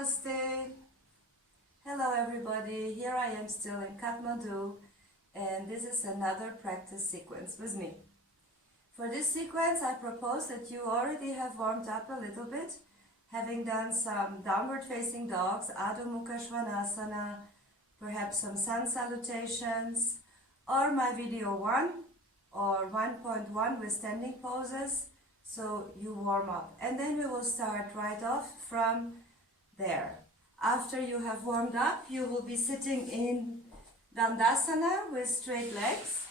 Namaste. Hello everybody, here I am still in Kathmandu and this is another practice sequence with me. For this sequence I propose that you already have warmed up a little bit, having done some downward facing dogs, Adho Mukha Svanasana, perhaps some sun salutations, or my video 1 or 1.1 with standing poses, so you warm up. And then we will start right off from there. After you have warmed up, you will be sitting in Dandasana with straight legs.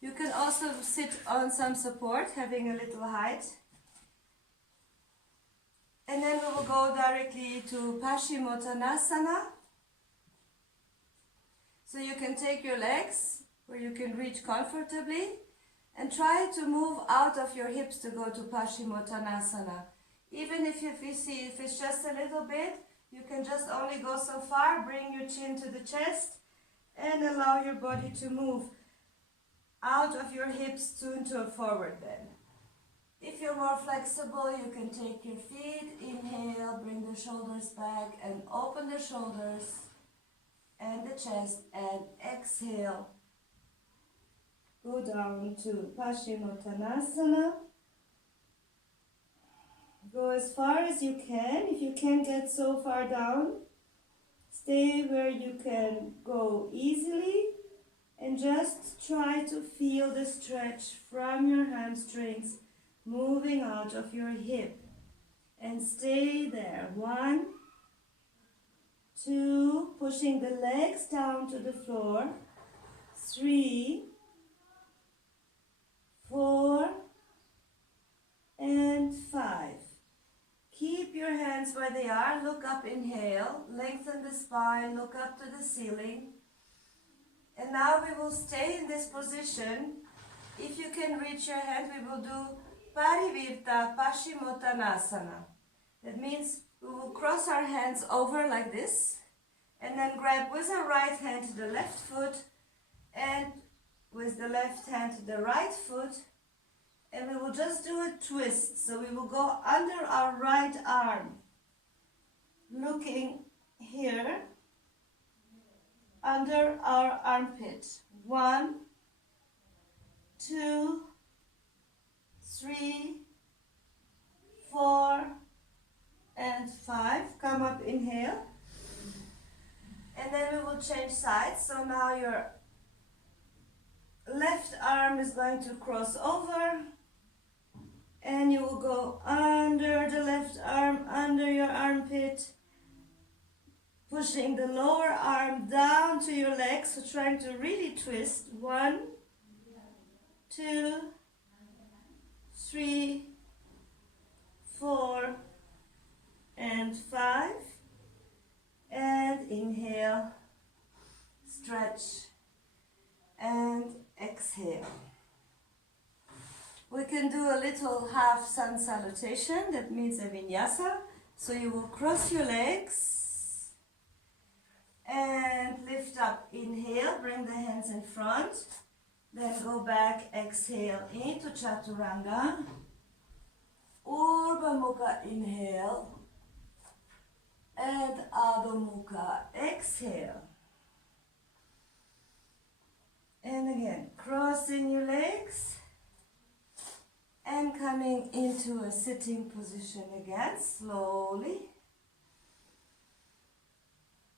You can also sit on some support, having a little height. And then we will go directly to Paschimottanasana. So you can take your legs where you can reach comfortably and try to move out of your hips to go to Paschimottanasana. Even if you see if it's just a little bit, you can just only go so far, bring your chin to the chest and allow your body to move out of your hips into a forward bend. If you're more flexible, you can take your feet, inhale, bring the shoulders back and open the shoulders and the chest, and exhale. Go down to Paschimottanasana. Go as far as you can. If you can't get so far down, stay where you can go easily and just try to feel the stretch from your hamstrings moving out of your hip. And stay there. 1, 2, pushing the legs down to the floor. 3, 4, and 5. Keep your hands where they are. Look up, inhale. Lengthen the spine. Look up to the ceiling. And now we will stay in this position. If you can reach your hand, we will do Parivirta Paschimottanasana. That means we will cross our hands over like this. And then grab with our right hand to the left foot. And with the left hand to the right foot. And we will just do a twist. So we will go under our right arm, looking here, under our armpit. 1, 2, 3, 4, and 5. Come up, inhale. And then we will change sides. So now your left arm is going to cross over. And you will go under the left arm, under your armpit, pushing the lower arm down to your legs, so trying to really twist. 1, 2, 3, 4, and 5. And inhale, stretch, and exhale. We can do a little half sun salutation, that means a vinyasa. So you will cross your legs and lift up, inhale, bring the hands in front, then go back, exhale into Chaturanga, Urdhva Mukha, inhale, and Adho Mukha, exhale. And again, crossing your legs. And coming into a sitting position again, slowly.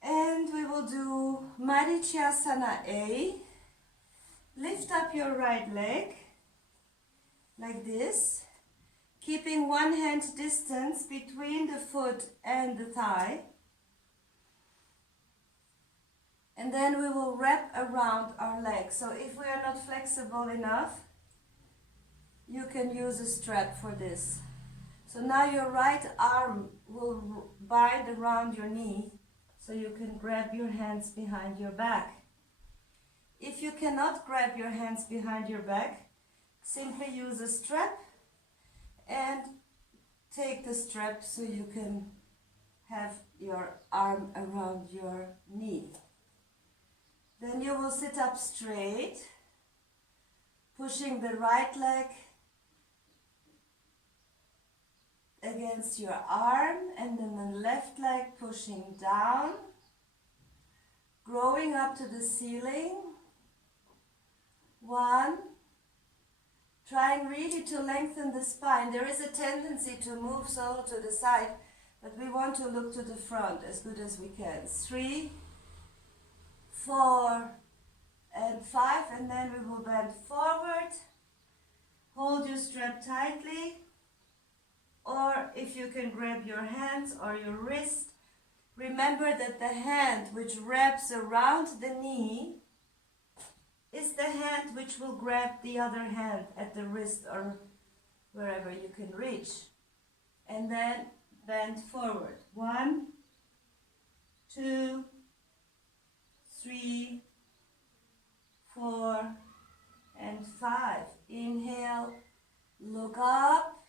And we will do Marichyasana A. Lift up your right leg, like this, keeping one hand distance between the foot and the thigh. And then we will wrap around our leg. So if we are not flexible enough, you can use a strap for this. So now your right arm will bind around your knee, so you can grab your hands behind your back. If you cannot grab your hands behind your back, simply use a strap and take the strap so you can have your arm around your knee. Then you will sit up straight, pushing the right leg against your arm, and then the left leg pushing down, growing up to the ceiling. 1. Trying really to lengthen the spine. There is a tendency to move so to the side, but we want to look to the front as good as we can. 3, 4, and 5, and then we will bend forward. Hold your strap tightly, or if you can grab your hands or your wrist. Remember that the hand which wraps around the knee is the hand which will grab the other hand at the wrist or wherever you can reach. And then bend forward. 1, 2, 3, 4, and 5. Inhale, look up,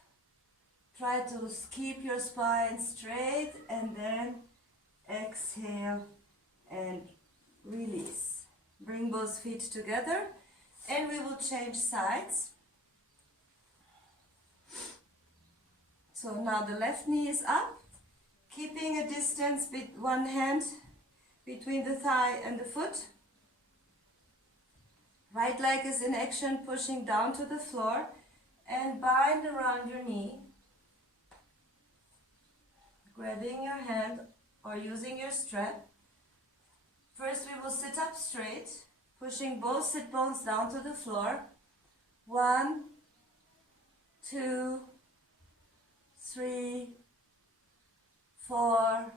try to keep your spine straight, and then exhale and release. Bring both feet together, and we will change sides. So now the left knee is up, keeping a distance with one hand between the thigh and the foot. Right leg is in action, pushing down to the floor, and bind around your knee. Grabbing your hand or using your strap. First we will sit up straight, pushing both sit bones down to the floor. 1, 2, 3, 4,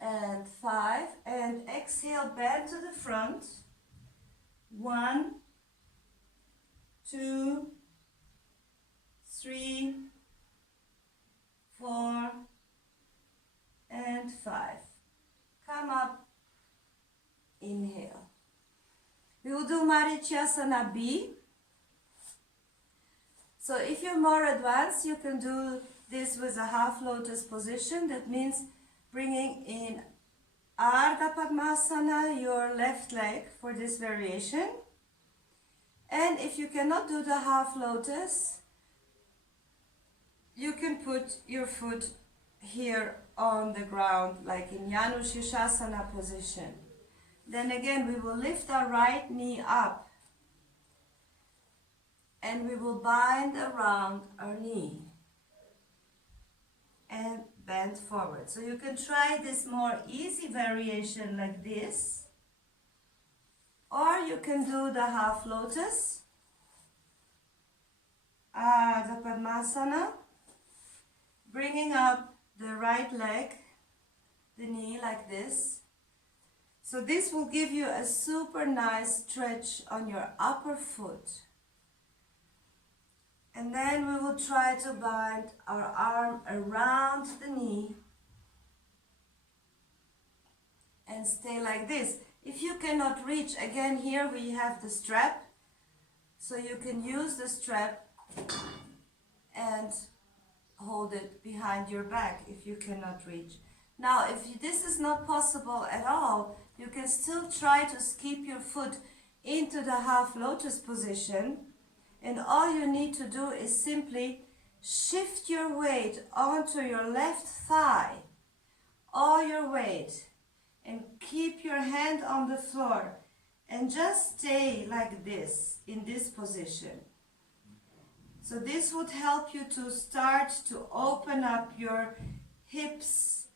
and 5. And exhale, bend to the front. 1, 2, 3, 4, and 5. Come up, inhale. We will do Asana B. So if you're more advanced, you can do this with a half lotus position. That means bringing in Ardha Padmasana, your left leg for this variation. And if you cannot do the half lotus, you can put your foot here on the ground, like in Janu Shirshasana position. Then again, we will lift our right knee up, and we will bind around our knee and bend forward. So you can try this more easy variation like this, or you can do the half lotus, Ardha Padmasana, bringing up the right leg, the knee like this. So this will give you a super nice stretch on your upper foot. And then we will try to bind our arm around the knee and stay like this. If you cannot reach, again here we have the strap, so you can use the strap and hold it behind your back if you cannot reach. Now, if this is not possible at all, you can still try to keep your foot into the half lotus position, and all you need to do is simply shift your weight onto your left thigh, all your weight, and keep your hand on the floor, and just stay like this, in this position. So this would help you to start to open up your hips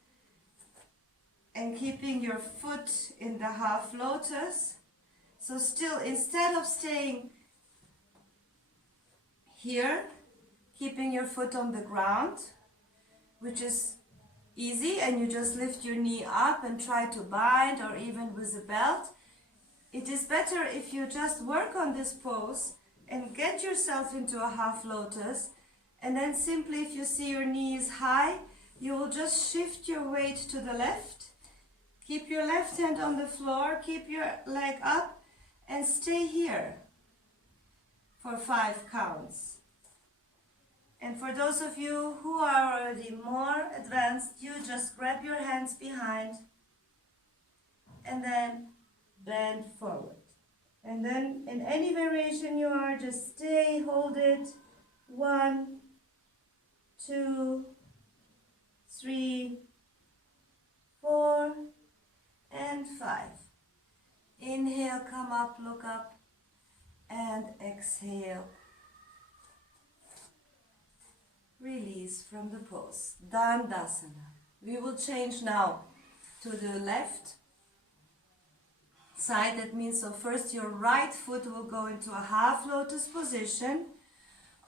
and keeping your foot in the half lotus. So still, instead of staying here, keeping your foot on the ground, which is easy, and you just lift your knee up and try to bind, or even with a belt, it is better if you just work on this pose and get yourself into a half lotus, and then simply, if you see your knee is high, you will just shift your weight to the left. Keep your left hand on the floor, keep your leg up, and stay here for 5 counts. And for those of you who are already more advanced, you just grab your hands behind and then bend forward. And then in any variation you are, just stay, hold it. 1, 2, 3, 4, and 5. Inhale, come up, look up, and exhale. Release from the pose. Dandasana. We will change now to the left side. That means so first your right foot will go into a half lotus position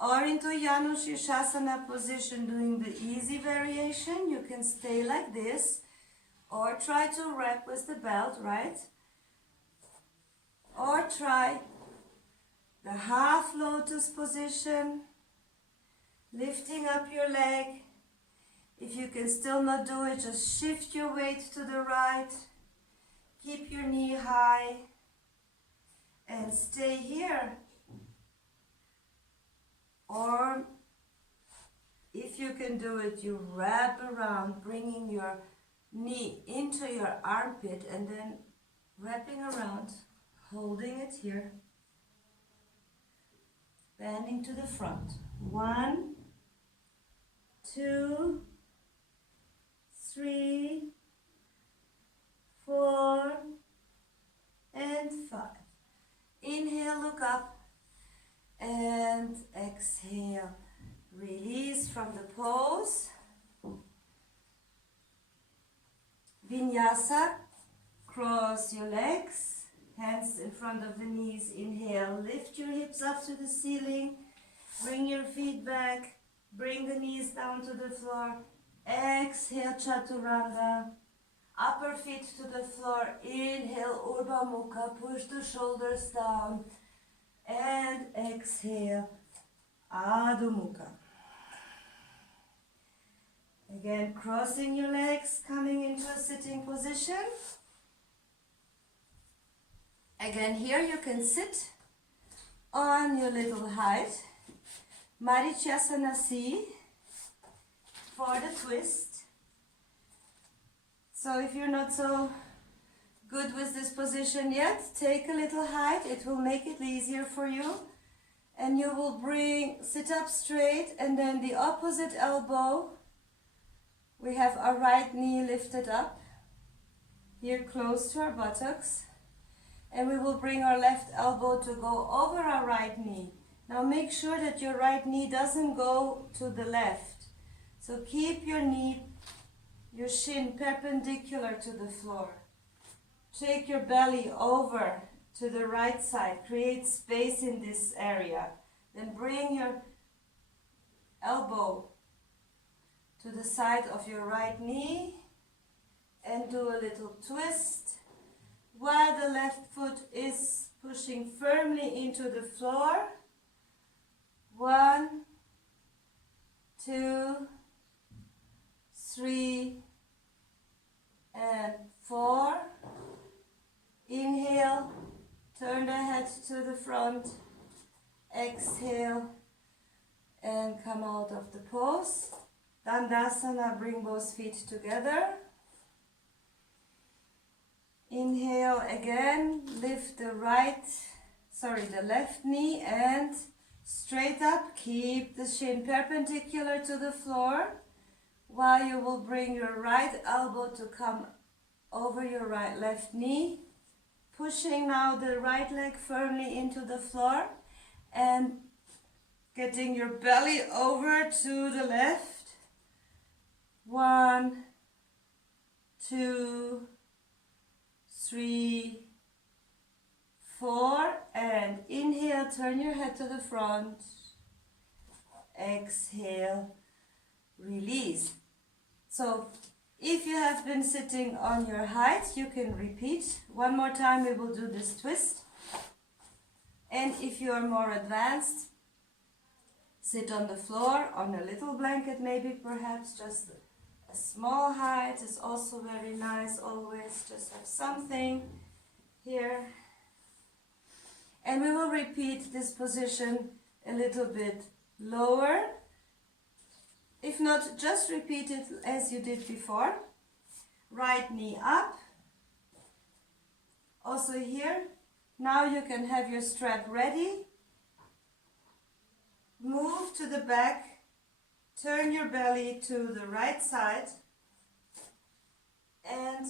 or into Janu Shirshasana position, doing the easy variation. You can stay like this or try to wrap with the belt, right? Or try the half lotus position, lifting up your leg. If you can still not do it, just shift your weight to the right. Keep your knee high and stay here. Or if you can do it, you wrap around, bringing your knee into your armpit and then wrapping around, holding it here, bending to the front. 1, 2, 3, 4, and 5. Inhale, look up, and exhale. Release from the pose. Vinyasa. Cross your legs, hands in front of the knees. Inhale, lift your hips up to the ceiling. Bring your feet back. Bring the knees down to the floor. Exhale, Chaturanga. Upper feet to the floor. Inhale, Urdhva Mukha. Push the shoulders down. And exhale, Adho Mukha. Again, crossing your legs, coming into a sitting position. Again, here you can sit on your little height. Marichyasana C for the twist. So if you're not so good with this position yet, take a little height. It will make it easier for you. And you will sit up straight, and then the opposite elbow. We have our right knee lifted up, here close to our buttocks. And we will bring our left elbow to go over our right knee. Now make sure that your right knee doesn't go to the left. So keep your knee, your shin perpendicular to the floor. Take your belly over to the right side. Create space in this area. Then bring your elbow to the side of your right knee and do a little twist while the left foot is pushing firmly into the floor. 1, 2, 3, and 4. Inhale, turn the head to the front. Exhale, and come out of the pose. Dandasana, bring both feet together. Inhale again, lift the left knee and straight up. Keep the shin perpendicular to the floor, while you will bring your right elbow to come over your left knee. Pushing now the right leg firmly into the floor and getting your belly over to the left. 1, 2, 3, 4, and inhale, turn your head to the front. Exhale, release. So if you have been sitting on your height, you can repeat. One more time we will do this twist. And if you are more advanced, sit on the floor, on a little blanket maybe, perhaps just a small height is also very nice. Always just have something here. And we will repeat this position a little bit lower. If not, just repeat it as you did before. Right knee up. Also here, now you can have your strap ready. Move to the back. Turn your belly to the right side. and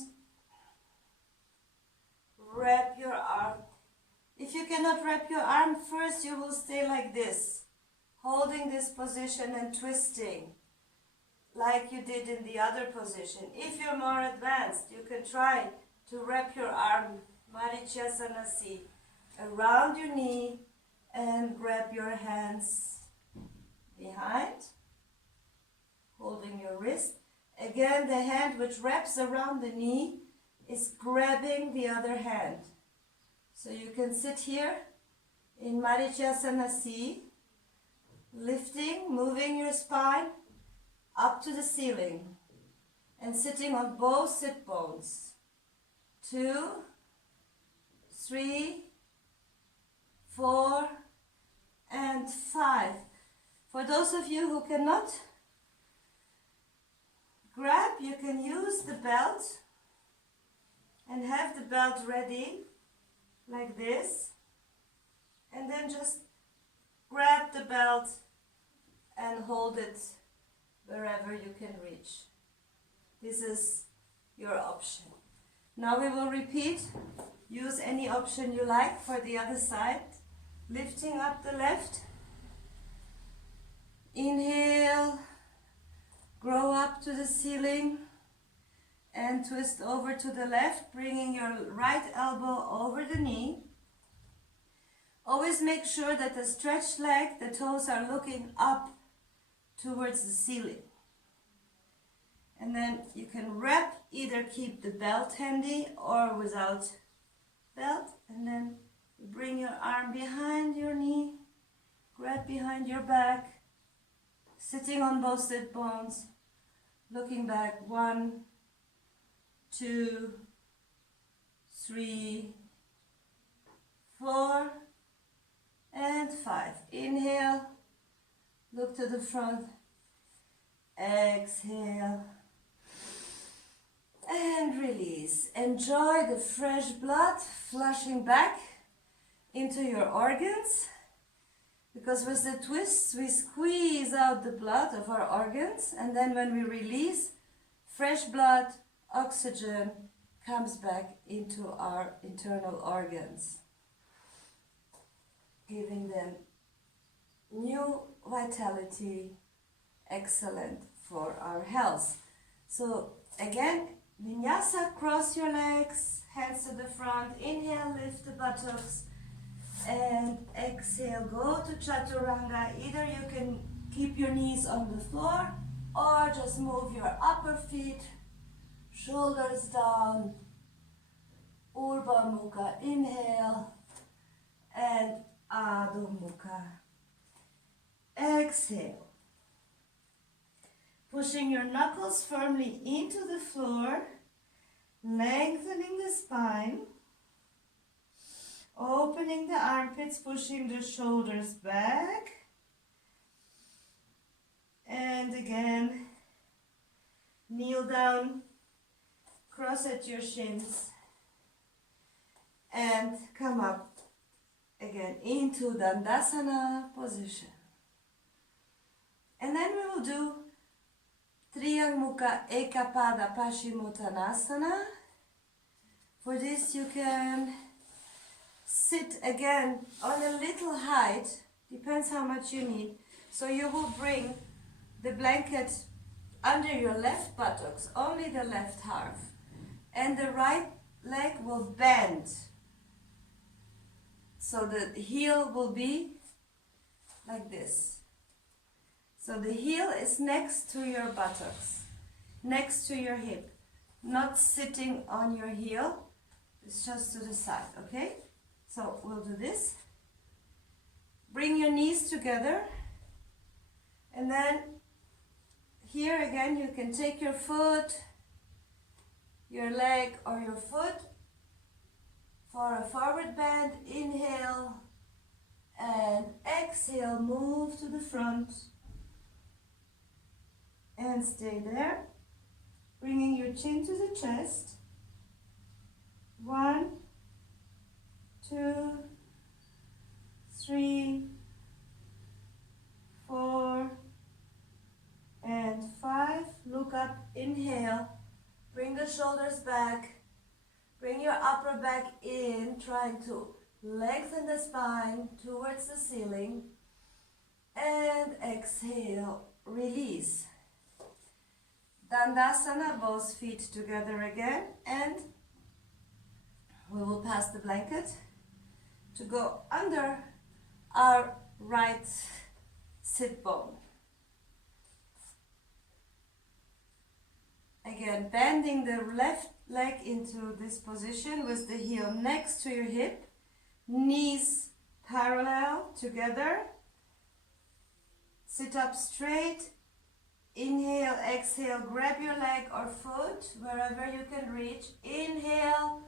wrap your arm. If you cannot wrap your arm, first you will stay like this, holding this position and twisting like you did in the other position. If you're more advanced, you can try to wrap your arm, Marichasanasi, around your knee and grab your hands behind, holding your wrist. Again, the hand which wraps around the knee is grabbing the other hand. So you can sit here in Marichasanasi, lifting, moving your spine up to the ceiling and sitting on both sit bones. 2, 3, 4, and 5. For those of you who cannot grab, you can use the belt and have the belt ready like this, and then just grab the belt and hold it wherever you can reach. This is your option. Now we will repeat. Use any option you like for the other side. Lifting up the left. Inhale. Grow up to the ceiling. And twist over to the left, bringing your right elbow over the knee. Always make sure that the stretched leg, the toes are looking up towards the ceiling. And then you can wrap, either keep the belt handy or without belt. And then you bring your arm behind your knee, grab behind your back, sitting on both sit bones, looking back. 1, 2, 3, 4, and 5. Inhale, look to the front, exhale, and release. Enjoy the fresh blood flushing back into your organs, because with the twists we squeeze out the blood of our organs, and then when we release, fresh blood, oxygen comes back into our internal organs, giving them new vitality, excellent for our health. So again, vinyasa, cross your legs, hands to the front, inhale, lift the buttocks, and exhale, go to chaturanga. Either you can keep your knees on the floor or just move your upper feet, shoulders down, Urdhva Mukha, inhale, and Adho Mukha, exhale. Pushing your knuckles firmly into the floor, lengthening the spine, opening the armpits, pushing the shoulders back, and again, kneel down, cross at your shins, and come up again into Dandasana position. And then we will do Triyangmukha Ekapada Paschimottanasana. For this you can sit again on a little height, depends how much you need. So you will bring the blanket under your left buttocks, only the left half, and the right leg will bend. So the heel will be like this. So the heel is next to your buttocks, next to your hip, not sitting on your heel, it's just to the side, okay? So we'll do this. Bring your knees together, and then here again you can take your foot, your leg or your foot for a forward bend. Inhale and exhale, move to the front and stay there, bringing your chin to the chest. 1, 2, 3, 4, and 5. Look up, inhale, bring the shoulders back. Bring your upper back in, trying to lengthen the spine towards the ceiling. And exhale, release. Dandasana, both feet together again. And we will pass the blanket to go under our right sit bone. Again, bending the left leg into this position with the heel next to your hip, knees parallel together. Sit up straight. Inhale, exhale, grab your leg or foot wherever you can reach. Inhale,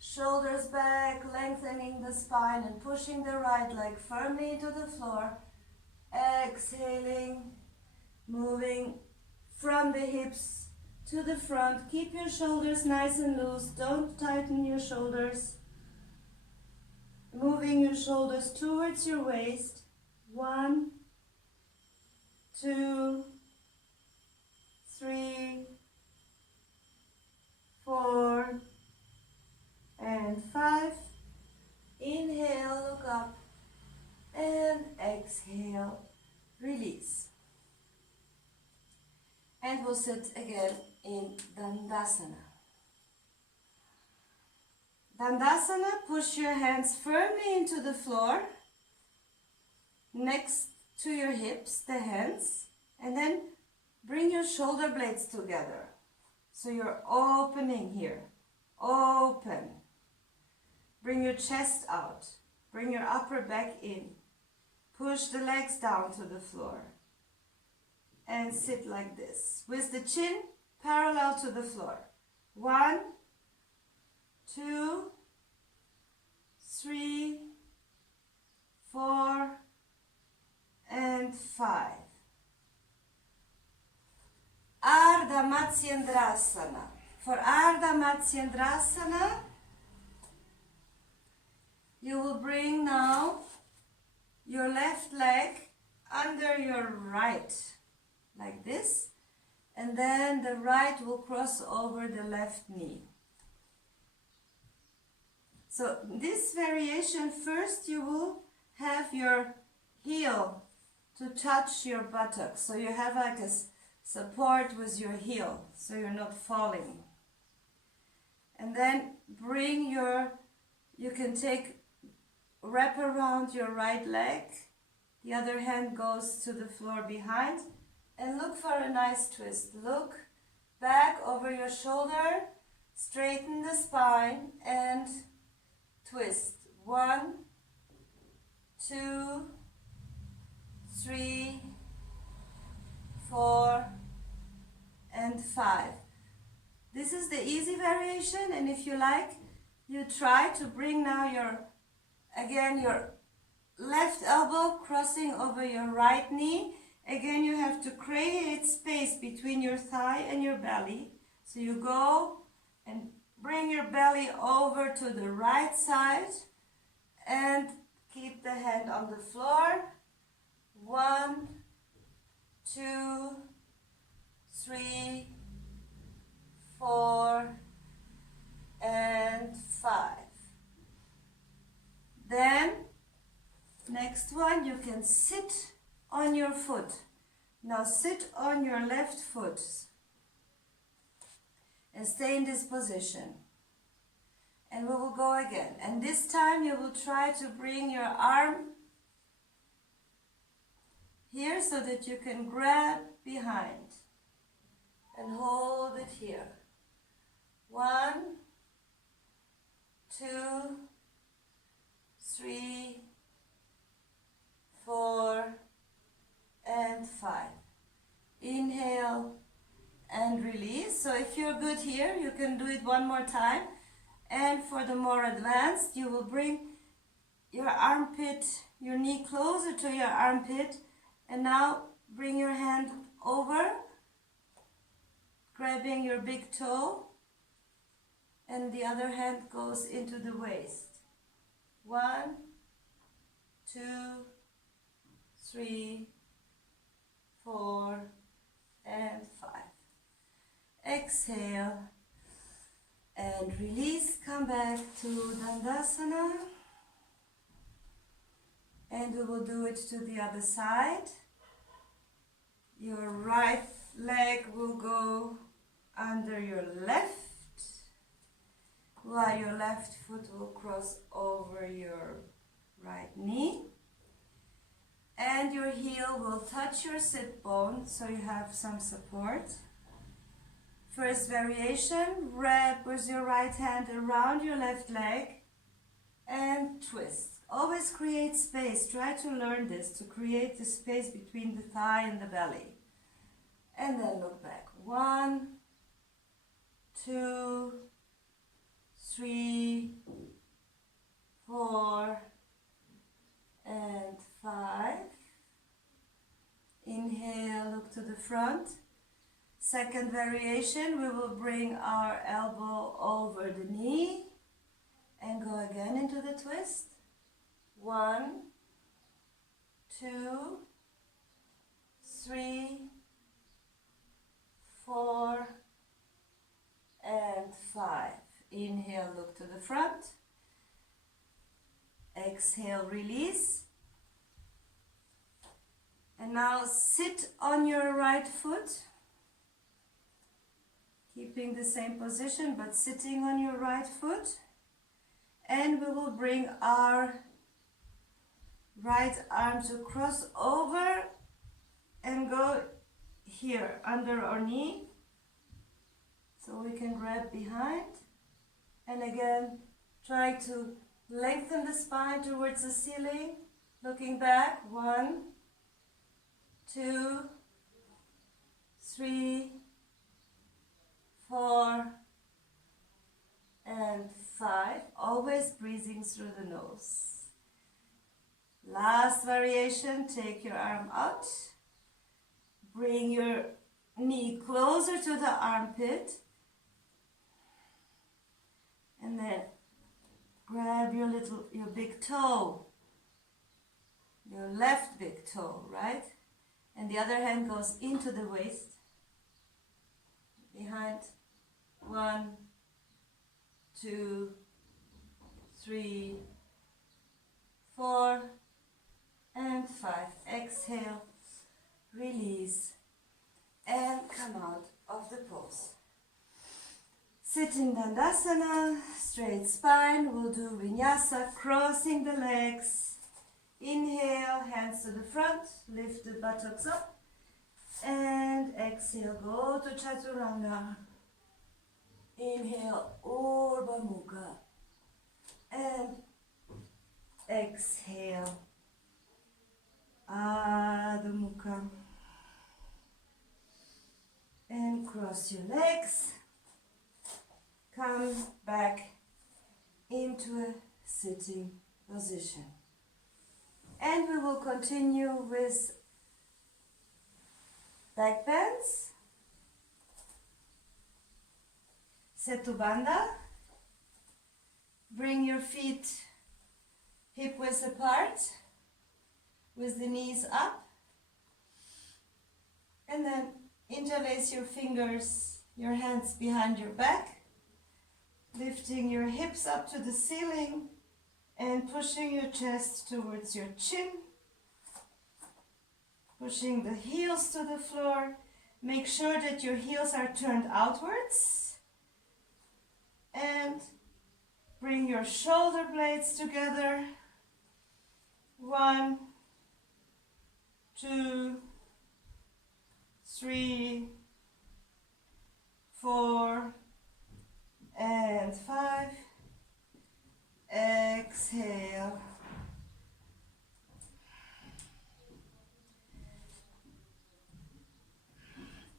shoulders back, lengthening the spine and pushing the right leg firmly into the floor. Exhaling, moving from the hips to the front. Keep your shoulders nice and loose. Don't tighten your shoulders. Moving your shoulders towards your waist. 1, 2, 3, 4, and 5. Inhale, look up, and exhale, release. And we'll sit again in Dandasana. Dandasana, push your hands firmly into the floor, next to your hips, the hands, and then bring your shoulder blades together. So you're opening here, open. Bring your chest out, bring your upper back in. Push the legs down to the floor. And sit like this, with the chin parallel to the floor. 1, 2, 3, 4, and 5. Ardha Matsyendrasana. For Ardha Matsyendrasana, you will bring now your left leg under your right, like this, and then the right will cross over the left knee. So this variation, first you will have your heel to touch your buttocks, so you have like a support with your heel, so you're not falling. And then bring you can wrap around your right leg, the other hand goes to the floor behind, and look for a nice twist. Look back over your shoulder, straighten the spine, and twist. 1, 2, 3, 4, and 5. This is the easy variation, and if you like, you try to bring now your left elbow crossing over your right knee. Again, you have to create space between your thigh and your belly. So you go and bring your belly over to the right side and keep the hand on the floor. 1, 2, 3, 4, and 5. Then, next one, you can sit on your foot. Now sit on your left foot and stay in this position. And we will go again. And this time you will try to bring your arm here so that you can grab behind and hold it here. 1, 2, 3, 4, and 5. Inhale and release. So if you're good here, you can do it one more time. And for the more advanced, you will bring your armpit, your knee closer to your armpit. And now bring your hand over, grabbing your big toe. And the other hand goes into the waist. 1, 2, 3, 4, and 5. Exhale, And release, come back to Dandasana. And we will do it to the other side. Your right leg will go under your left, while your left foot will cross over your right knee. And your heel will touch your sit bone, so you have some support. First variation, wrap with your right hand around your left leg and twist. Always create space. Try to learn this, to create the space between the thigh and the belly. And then look back. 1, 2, 3, 4, and 5. Inhale, look to the front. Second variation, we will bring our elbow over the knee and go again into the twist. 1, 2, 3, 4, and 5. Inhale, look to the front. Exhale, release. And now sit on your right foot. Keeping the same position, but sitting on your right foot. And we will bring our right arm to cross over and go here under our knee. So we can grab behind. And again, try to lengthen the spine towards the ceiling. Looking back. 1, 2, 3, 4, and 5. Always breathing through the nose. Last variation, take your arm out. Bring your knee closer to the armpit. And then grab your big toe. Your left big toe, right? And the other hand goes into the waist. Behind. 1, 2, 3, 4, and 5. Exhale, release, and come out of the pose. Sitting Dandasana, straight spine. We'll do Vinyasa, crossing the legs. Inhale, hands to the front, lift the buttocks up. And exhale, go to Chaturanga. Inhale, Urdhva Mukha. And exhale, Adho Mukha. And cross your legs. Come back into a sitting position. And we will continue with back bends. Setu Bandha. Bring your feet hip width apart with the knees up. And then interlace your fingers, your hands behind your back. Lifting your hips up to the ceiling and pushing your chest towards your chin. Pushing the heels to the floor. Make sure that your heels are turned outwards. And bring your shoulder blades together. 1, 2, 3, 4, and 5. Exhale.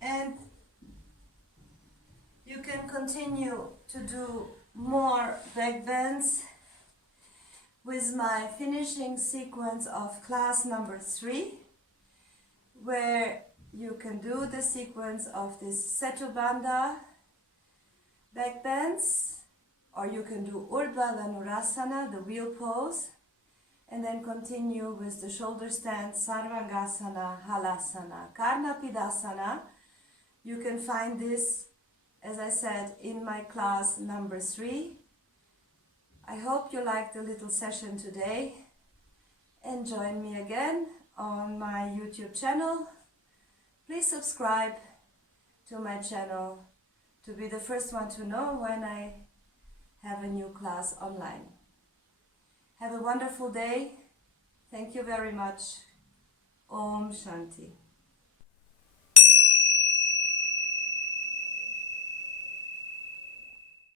And you can continue to do more back bends with my finishing sequence of class number 3, where you can do the sequence of this Setu Bandha back bends, or you can do Urdhva Dhanurasana, the wheel pose, and then continue with the shoulder stand, Sarvangasana, Halasana, Karnapidasana. You can find this as I said, in my class number 3. I hope you liked the little session today, and join me again on my YouTube channel. Please subscribe to my channel to be the first one to know when I have a new class online. Have a wonderful day. Thank you very much. Om Shanti.